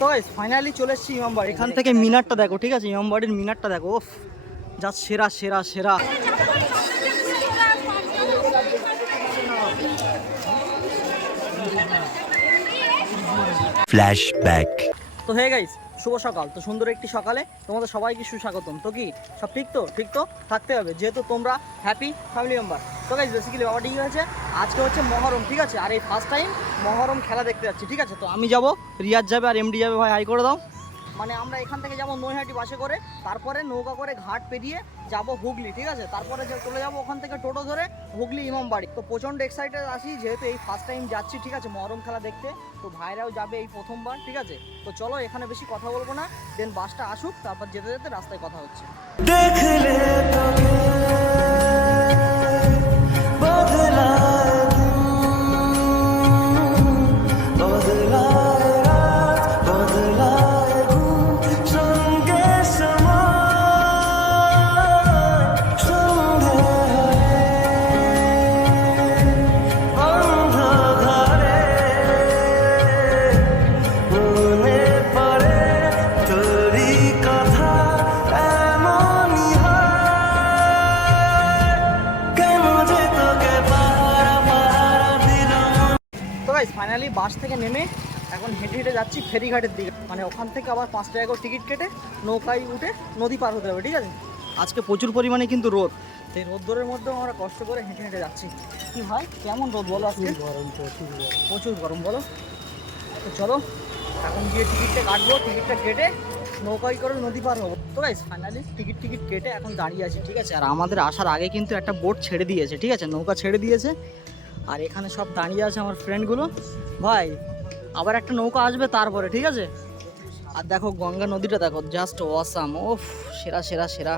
তো guys finally চলে এসেছি ইমামবাড়ি। এখান থেকে মিনারটা দেখো, ঠিক আছে? ইমামবাড়ির মিনারটা দেখো, ওফ যা সেরা সেরা সেরা। ফ্ল্যাশব্যাক। তো হে গাইস, শুভ সকাল। তো সুন্দর একটি সকালে তোমাদের সবাইকে সুস্বাগতম। তো কি সব ঠিক তো? ঠিক তো থাকতে হবে, যেহেতু তোমরা হ্যাপি ফ্যামিলি মেম্বার। তো গাইস বেসিক্যালি ব্যাপারটা কি হয়েছে, আজকে হচ্ছে মহরম, ঠিক আছে? আর এই ফার্স্ট টাইম মহরম খেলা দেখতে যাচ্ছি, ঠিক আছে? তো আমি যাব, রিয়াজ যাবে আর এমডি যাবে। ভাই হাই করে দাও। মানে আমরা এখান থেকে যাবো নৈহাটি বাসে করে, তারপরে নৌকা করে ঘাট পেরিয়ে যাব হুগলি, ঠিক আছে? তারপরে চলে যাবো ওখান থেকে টোটো ধরে হুগলি ইমামবাড়ি। তো প্রচণ্ড এক্সাইটেড আছি, যেহেতু এই ফার্স্ট টাইম যাচ্ছি, ঠিক আছে, মহরম খেলা দেখতে। তো ভাইরাও যাবে এই প্রথমবার, ঠিক আছে? তো চলো, এখানে বেশি কথা বলবো না, দেন বাসটা আসুক, তারপর যেতে যেতে রাস্তায় কথা হচ্ছে। ফাইনালি বাস থেকে নেমে এখন হেঁটে হেঁটে যাচ্ছি ফেরিঘাটের দিকে। মানে ওখান থেকে আবার 5 টাকা করে টিকিট কেটে নৌকায় উঠে নদী পার হতে হবে, ঠিক আছে? আজকে প্রচুর পরিমাণে কিন্তু রোদ, সেই রোদ্দুরের মধ্যেও আমরা কষ্ট করে হেঁটে হেঁটে যাচ্ছি। কি ভাই কেমন রোদ বলো আজকে? গরম, প্রচুর গরম বলো। তো চলো এখন গিয়ে টিকিটটা কাটবো, টিকিটটা কেটে নৌকায় করে নদী পার হবো। তো গাইস ফাইনালি টিকিট কেটে এখন দাঁড়িয়ে আছি, ঠিক আছে? আর আমাদের আসার আগে কিন্তু একটা বোট ছেড়ে দিয়েছে, ঠিক আছে? নৌকা ছেড়ে দিয়েছে, আর এখানে সব দাঁড়িয়ে আছে আমার ফ্রেন্ডগুলো। ভাই আবার একটা নৌকা আসবে তারপরে, ঠিক আছে? আর দেখো গঙ্গা নদীটা দেখো, জাস্ট অসাম, ওফ সেরা সেরা সেরা।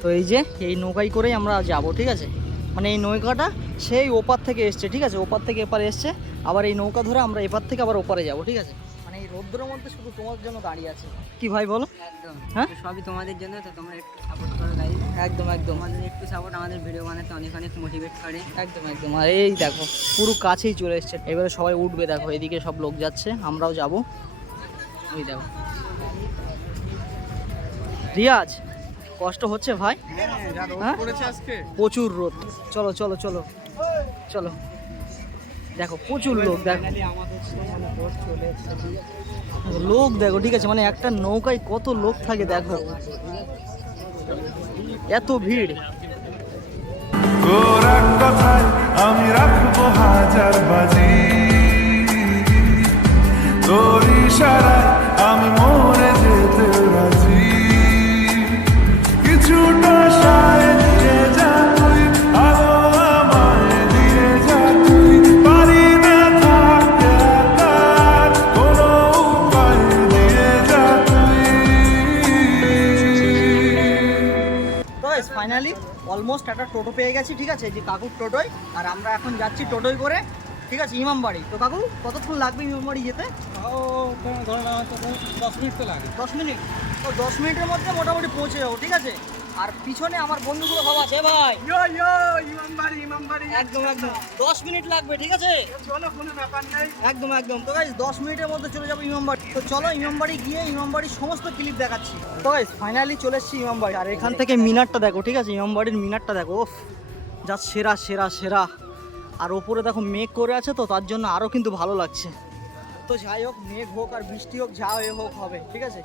তো এই যে এই নৌকায় করেই আমরা যাব, ঠিক আছে? মানে এই নৌকাটা সেই ওপার থেকে এসছে, ঠিক আছে? ওপার থেকে এপারে এসছে, আবার এই নৌকা ধরে আমরা এপার থেকে আবার ওপারে যাব, ঠিক আছে? মানে এই রোদ্রের মধ্যে শুধু তোমার জন্য দাঁড়িয়ে আছে। কি ভাই বলো? একদম, হ্যাঁ সবই তোমাদের জন্য। তো তোমরা একটু সাপোর্ট করো গাইস। একদম একদম, তোমাদের একটু সাপোর্ট আমাদের ভিডিও বানাতে অনেক অনেক মোটিভেট করে। একদম একদম। আর এই দেখো পুরো কাছেই চলে এসছে, এবারে সবাই উঠবে। দেখো এদিকে সব লোক যাচ্ছে, আমরাও যাব। ওই দেখো রিয়াজ, কষ্ট হচ্ছে ভাই? হ্যাঁ? প্রচুর রোদ। চলো চলো চলো চলো, দেখো প্রচুর লোক, দেখো লোক দেখো, ঠিক আছে? মানে একটা নৌকায় কত লোক থাকে দেখো, এত ভিড়। তোর এক কথায় আমি রাখবো হাজার বাজি, তোর ইশারায় আমি মরে যেতে রাজি। কিছুটা সাহায্যে যা তুই, আলো আমায় দিয়ে যা তুই, পারি না থাকতে একা, কোনো উপায় দিয়ে যা তুই। তো ফাইনালি অলমোস্ট একটা টোটো পেয়ে গেছি, ঠিক আছে? যে কাকুর টোটোয়, আর আমরা এখন যাচ্ছি টোটোয় করে, ঠিক আছে, ইমামবাড়ি। তো কাকু কতক্ষণ লাগবে ইমামবাড়ি যেতে? 10 মিনিট তো লাগে। 10 মিনিট। তো 10 মিনিটের মধ্যে মোটামুটি পৌঁছে যাবো, ঠিক আছে? আর পিছনে আমার বন্ধুগুলো সব আছে ভাই। একদম একদম 10 মিনিট লাগবে, ঠিক আছে? একদম একদম। তো গাইস 10 মিনিটের মধ্যে চলে যাবো ইমামবাড়ি। তো চলো ইমামবাড়ি গিয়ে ইমামবাড়ির সমস্ত ক্লিপ দেখাচ্ছি। তো গাইস ফাইনালি চলে এসেছি ইমামবাড়ি। আর এখান থেকে মিনারটা দেখো, ঠিক আছে? ইমামবাড়ির মিনারটা দেখো, ওফ যা সেরা সেরা সেরা। আর ওপরে দেখো মেঘ করে আছে, তো তার জন্য আরও কিন্তু ভালো লাগছে। তো যাই হোক, মেঘ হোক আর বৃষ্টি হোক, যা হয়ে হোক হবে, ঠিক আছে?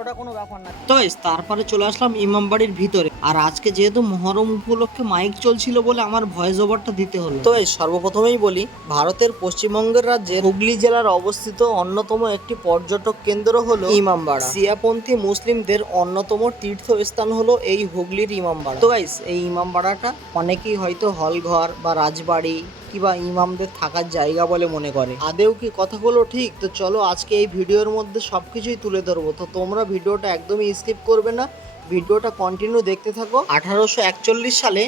ওটা কোনো ব্যাপার না। তো তারপরে চলে আসলাম ইমামবাড়ির ভিতরে। আর আজকে যেহেতু মহরম উপলক্ষে মাইক চলছিল বলে আমার ভয়েস ওভারটা দিতে হলো। তো সর্বপ্রথমেই বলি, ভারতের পশ্চিমবঙ্গের রাজ্যে হুগলি জেলার অবস্থিত অন্যতম একটি পর্যটক কেন্দ্র হলো ইমামবাড়া। শিয়াপন্থী মুসলিমদের অন্যতম তীর্থস্থান হলো এই হুগলির ইমামবাড়া। তো গাইস এই ইমামবাড়াটা অনেকেই হয়তো হলঘর বা রাজবাড়ি কিংবা ইমামদের থাকার জায়গা বলে মনে করে। আদেও কি কথাগুলো ঠিক? তো চলো আজকে এই ভিডিওর মধ্যে সবকিছুই তুলে ধরবো। তো তোমরা ভিডিওটা একদমই স্কিপ করবে না, ভিডিওটা কন্টিনিউ দেখতে থাকো। 1841 সালে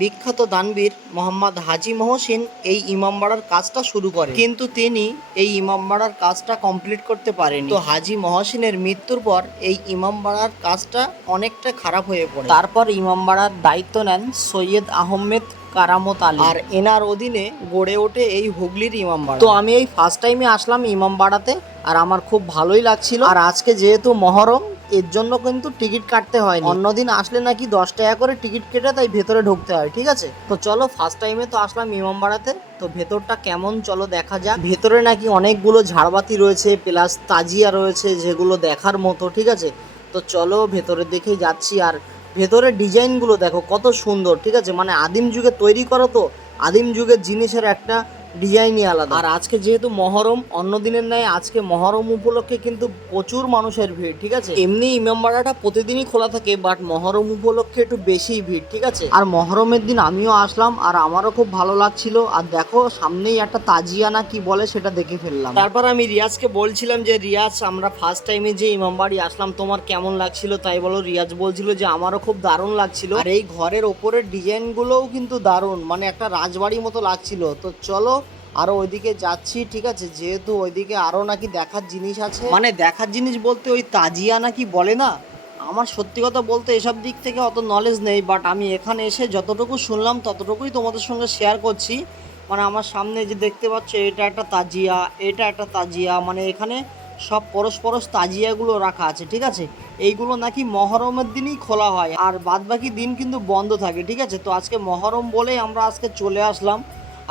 বিখ্যাত দানবীর মোহাম্মদ হাজি মহসিন এই ইমামবাড়ার কাজটা শুরু করে, কিন্তু তিনি এই ইমামবাড়ার কাজটা কমপ্লিট করতে পারেনি। তো হাজি মহসিনের মৃত্যুর পর এই ইমামবাড়ার কাজটা অনেকটা খারাপ হয়ে পড়ে। তারপর ইমামবাড়ার দায়িত্ব নেন সৈয়দ আহমেদ কারামত আলী, আর এনার অধীনে গড়ে ওঠে এই হুগলির ইমামবাড়া। তো আমি এই ফার্স্ট টাইমে আসলাম ইমামবাড়াতে, আর আমার খুব ভালোই লাগছিল। আর আজকে যেহেতু মহরম, এর জন্য কিন্তু টিকিট কাটতে হয়নি। অন্যদিন আসলে নাকি 10 টাকা করে টিকিট কেটে তাই ভেতরে ঢুকতে হয়, ঠিক আছে। তো চলো, ফার্স্ট টাইমে তো আসলাম ইমামবাড়াতে, তো ভেতরটা কেমন চলো দেখা যাক। ভেতরে নাকি অনেকগুলো ঝাড়বাতি রয়েছে, প্লাস তাজিয়া রয়েছে, যেগুলো দেখার মতো, ঠিক আছে। তো চলো ভেতরের দিকেই যাচ্ছি। আর ভেতরের ডিজাইনগুলো দেখো কত সুন্দর, ঠিক আছে। মানে আদিম যুগে তৈরি করো, তো আদিম যুগের জিনিসের একটা ডিজাইনই আলাদা। আর আজকে যেহেতু মহরম, অন্য দিনের ন্যায় আজকে মহরম উপলক্ষে কিন্তু প্রচুর মানুষের ভিড়, ঠিক আছে। এমনি ইমামবাড়াটা প্রতিদিনই খোলা থাকে, বাট মহরম উপলক্ষে একটু বেশিই ভিড়, ঠিক আছে। আর মহরমের দিন আমিও আসলাম, আর আমারও খুব ভালো লাগছিল। আর দেখো সামনেই একটা তাজিয়ানা কি বলে সেটা দেখে ফেললাম। তারপর আমি রিয়াজকে বলছিলাম যে রিয়াজ, আমরা ফার্স্ট টাইমে যে ইমামবাড়ি আসলাম, তোমার কেমন লাগছিল? তাই বলো, রিয়াজ বলছিল যে আমারও খুব দারুণ লাগছিল। আর এই ঘরের ওপরের ডিজাইনগুলোও কিন্তু দারুণ, মানে একটা রাজবাড়ির মতো লাগছিল। তো চলো আরো ওইদিকে যাচ্ছি, ঠিক আছে। যেহেতু ওইদিকে আরো নাকি দেখার জিনিস আছে, মানে দেখার জিনিস বলতে ওই তাজিয়া নাকি বলে না। আমার সত্যি কথা বলতে এসব দিক থেকে অত নলেজ নেই, বাট আমি এখানে এসে যতটুকু শুনলাম ততটুকুই তোমাদের সঙ্গে শেয়ার করছি। মানে আমার সামনে যে দেখতে পাচ্ছ, এটা একটা তাজিয়া, এটা একটা তাজিয়া, মানে এখানে সব পরস্পরস তাজিয়াগুলো রাখা আছে, ঠিক আছে। এইগুলো নাকি মহরমের দিনই খোলা হয়, আর বাদবাকি দিন কিন্তু বন্ধ থাকে, ঠিক আছে। তো আজকে মহরম বলেই আমরা আজকে চলে আসলাম।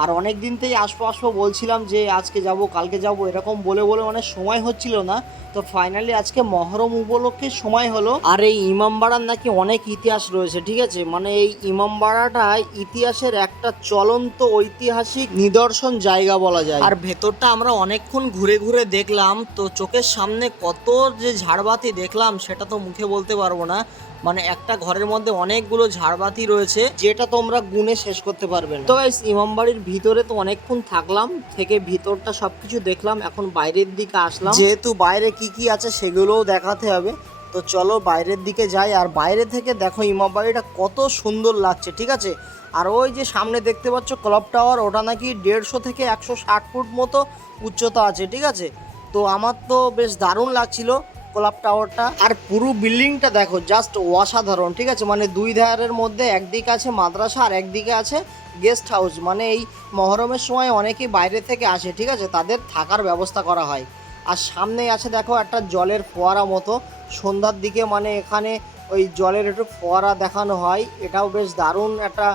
আর অনেক দিন থেকেই আসবো বলছিলাম যে আজকে যাব, কালকে যাব, এরকম বলে অনেক সময় হচ্ছিল না। তো ফাইনালি আজকে মহরম উপলক্ষে সময় হলো। আর এই ইমামবাড়ার নাকি অনেক ইতিহাস রয়েছে, ঠিক আছে। মানে এই ইমামবাড়াটা ইতিহাসের একটা চলন্ত ঐতিহাসিক নিদর্শন জায়গা বলা যায়। আর ভেতরটা আমরা অনেকক্ষণ ঘুরে ঘুরে দেখলাম, তো চোখের সামনে কত যে ঝাড়বাতি দেখলাম সেটা তো মুখে বলতে পারবো না। মানে একটা ঘরের মধ্যে অনেকগুলো ঝাড়বাতি রয়েছে, যেটা তোমরা গুনে শেষ করতে পারবে না। তো গাইস, ইমামবাড়ির ভিতরে তো অনেকক্ষণ থাকলাম, থেকে ভিতরটা সবকিছু দেখলাম। এখন বাইরের দিকে আসলাম, যেহেতু বাইরে কি কি আছে সেগুলোও দেখাতে হবে। তো চলো বাইরের দিকে যাই। আর বাইরে থেকে দেখো ইমামবাড়িটা কত সুন্দর লাগছে, ঠিক আছে। আর ওই যে সামনে দেখতে পাচ্ছ ক্লক টাওয়ার, ওটা নাকি 150 থেকে 160 ফুট মতো উচ্চতা আছে, ঠিক আছে। তো আমার তো বেশ দারুণ লাগছিল ক্লক টাওয়ারটা। আর পুরো বিল্ডিংটা দেখো, জাস্ট অসাধারণ, ঠিক আছে। মানে দুই ধারের মধ্যে একদিকে আছে মাদ্রাসা আর একদিকে আছে গেস্ট হাউস। মানে এই মহরমের সময় অনেকেই বাইরে থেকে আসে, ঠিক আছে, তাদের থাকার ব্যবস্থা করা হয়। আর সামনেই আছে দেখো একটা জলের ফোয়ারা মতো, সন্ধ্যার দিকে মানে এখানে ওই জলের একটু ফোয়ারা দেখানো হয়। এটাও বেশ দারুণ একটা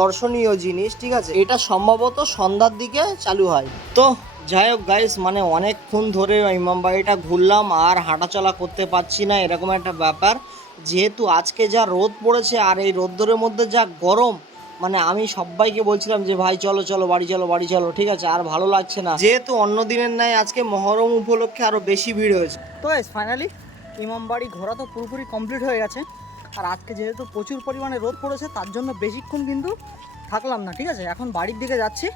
দর্শনীয় জিনিস, ঠিক আছে। এটা সম্ভবত সন্ধ্যার দিকে চালু হয়। তো যাই হোক গাইস, মানে অনেকক্ষণ ধরে ইমামবাড়িটা ঘুরলাম, আর হাঁটাচলা করতে পারছি না, এরকম একটা ব্যাপার। যেহেতু আজকে যা রোদ পড়েছে, আর এই রোদ্দুরের মধ্যে যা গরম, মানে আমি সবাইকে বলছিলাম যে ভাই চলো চলো বাড়ি চলো, বাড়ি চলো, ঠিক আছে। আর ভালো লাগছে না, যেহেতু অন্য দিনের ন্যায় আজকে মহরম উপলক্ষে আরও বেশি ভিড় হয়েছে। তো গাইস, ফাইনালি ইমামবাড়ি ঘোরা তো পুরোপুরি কমপ্লিট হয়ে গেছে। আর আজকে যেহেতু প্রচুর পরিমাণে রোদ পড়েছে, তার জন্য বেশিক্ষণ কিন্তু থাকলাম না, ঠিক আছে। এখন বাড়ির দিকে যাচ্ছি।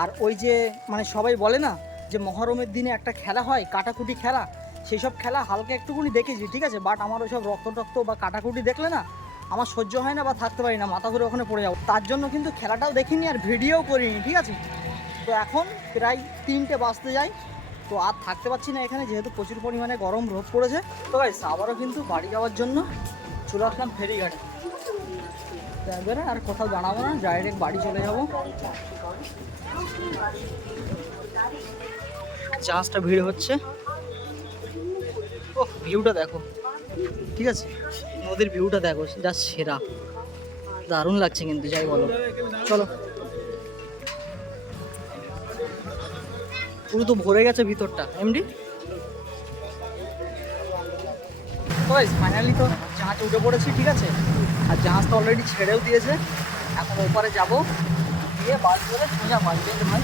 আর ওই যে মানে সবাই বলে না যে মহরমের দিনে একটা খেলা হয়, কাটাকুটি খেলা, সেই সব খেলা হালকা একটুকুনি দেখেছি, ঠিক আছে। বাট আমার ওই সব রক্ত বা কাটাকুটি দেখলে না আমার সহ্য হয় না, বা থাকতে পারি না, মাথা ঘুরে ওখানে পড়ে যাবো। তার জন্য কিন্তু খেলাটাও দেখিনি আর ভিডিও করিনি, ঠিক আছে। তো এখন প্রায় 3টে বাজতে যায়, তো আর থাকতে পারছি না এখানে, যেহেতু প্রচুর পরিমাণে গরম রোদ পড়েছে। তো গাইস, আবারও কিন্তু বাড়ি যাওয়ার জন্য চলে আসলাম ফেরিঘাটে। তো এবারে আর কোথাও জানাবো না, ডাইরেক্ট বাড়ি চলে যাবো। জাহাজটা ভিড় হচ্ছে, ও ভিউটা দেখো, ঠিক আছে। নদীর ভিউটা দেখো, যা সেরা, দারুণ লাগছে কিন্তু, যাই বলো। চলো, পুরো তো ভরে গেছে ভিতরটা এমডি। তো ফাইনালি তো জাহাজে উঠে পড়েছি, ঠিক আছে। আর জাহাজটা অলরেডি ছেড়েও দিয়েছে। এখন ওপারে যাবো, গিয়ে বাস ধরে সোজা বাড়ি যেতে ভাই।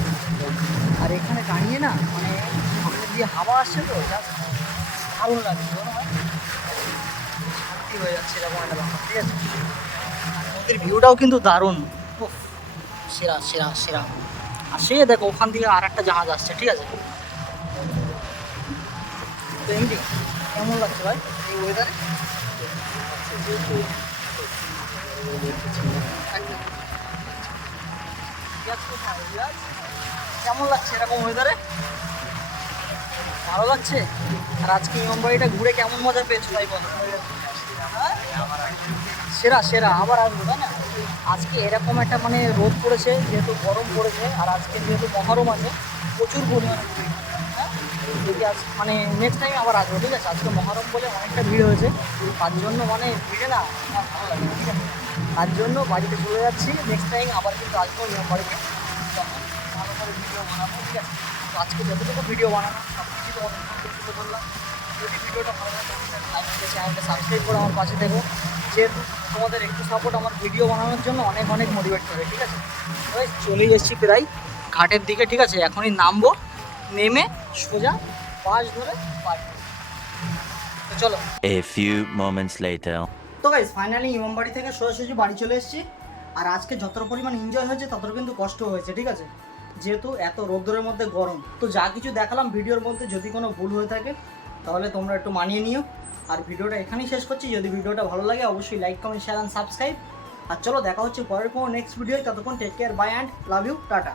আর এখানে দাঁড়িয়ে না, মানে সামনে দিয়ে হাওয়া আসছে, তো জাস্ট দারুণ লাগছে, শান্তি হয়ে যাচ্ছে এরকম একটা ব্যাপার, ঠিক আছে। নদীর ভিউটাও কিন্তু দারুণ, সেরা সেরা সেরা। আর সে দেখো ওখান থেকে আর একটা জাহাজ আসছে, ঠিক আছে। তো এমনি কেমন লাগছে ভাই এই ওয়েদারে? কেমন লাগছে এরকম ওয়েদারে? ভালো লাগছে। আর আজকে ইমামবাড়িটা ঘুরে কেমন মজা পেয়েছো ভাই বলো? সেরা সেরা, আবার আসবো, তাই না? আজকে এরকম একটা মানে রোদ পড়েছে, যেহেতু গরম পড়েছে, আর আজকে যেহেতু মহরম আছে প্রচুর পরিমাণে ভিড়। হ্যাঁ, যদি আজ মানে নেক্সট টাইম আবার আসবো, ঠিক আছে? আজকে মহরম বলে অনেকটা ভিড় হয়েছে, তার জন্য মানে ভিড়ে না আমার ভালো লাগে না, ঠিক আছে? তার জন্য বাড়িতে চলে যাচ্ছি, নেক্সট টাইম আবার কিন্তু আসবো নিয়ম বাড়িতে, তখন ভালো করে ভিডিও বানাবো, ঠিক আছে? তো আজকে যতটুকু ভিডিও বানানো সব কিছু তোমাদের সঙ্গে তুলে ধরলাম। যদি ভিডিওটা ভালো লাগে চ্যানেলটা সাবস্ক্রাইব করে আমার পাশে থেকো, যেহেতু তোমাদের একটু সাপোর্ট আমার ভিডিও বানানোর জন্য অনেক অনেক মোটিভেট করে, ঠিক আছে? চলেই এসেছি প্রায় ঘাটের দিকে, ঠিক আছে? এখনই নামবো, নেমে সোজা বাস ধরে বাড়ি। তো চলো। A few moments later. তো গাইস ফাইনালি ইমামবাড়ি থেকে সোজাসুজি বাড়ি চলে এসেছি। আর আজকে যতটা পরিমাণ এনজয় হয়েছে ততটা কিন্তু কষ্ট হয়েছে, ঠিক আছে? যেহেতু এত রোদ্রের মধ্যে গরম, তো যা কিছু দেখালাম ভিডিওর মধ্যে যদি কোনো ভুল হয়ে থাকে তাহলে তোমরা একটু মানিয়ে নিও। আর ভিডিওটা এখানেই শেষ করছি। যদি ভিডিওটা ভালো লাগে অবশ্যই like, comment, share and subscribe. আর চলো দেখা হচ্ছে পরের কোনো নেক্সট ভিডিও। ততক্ষণ take care, bye and love you, tata.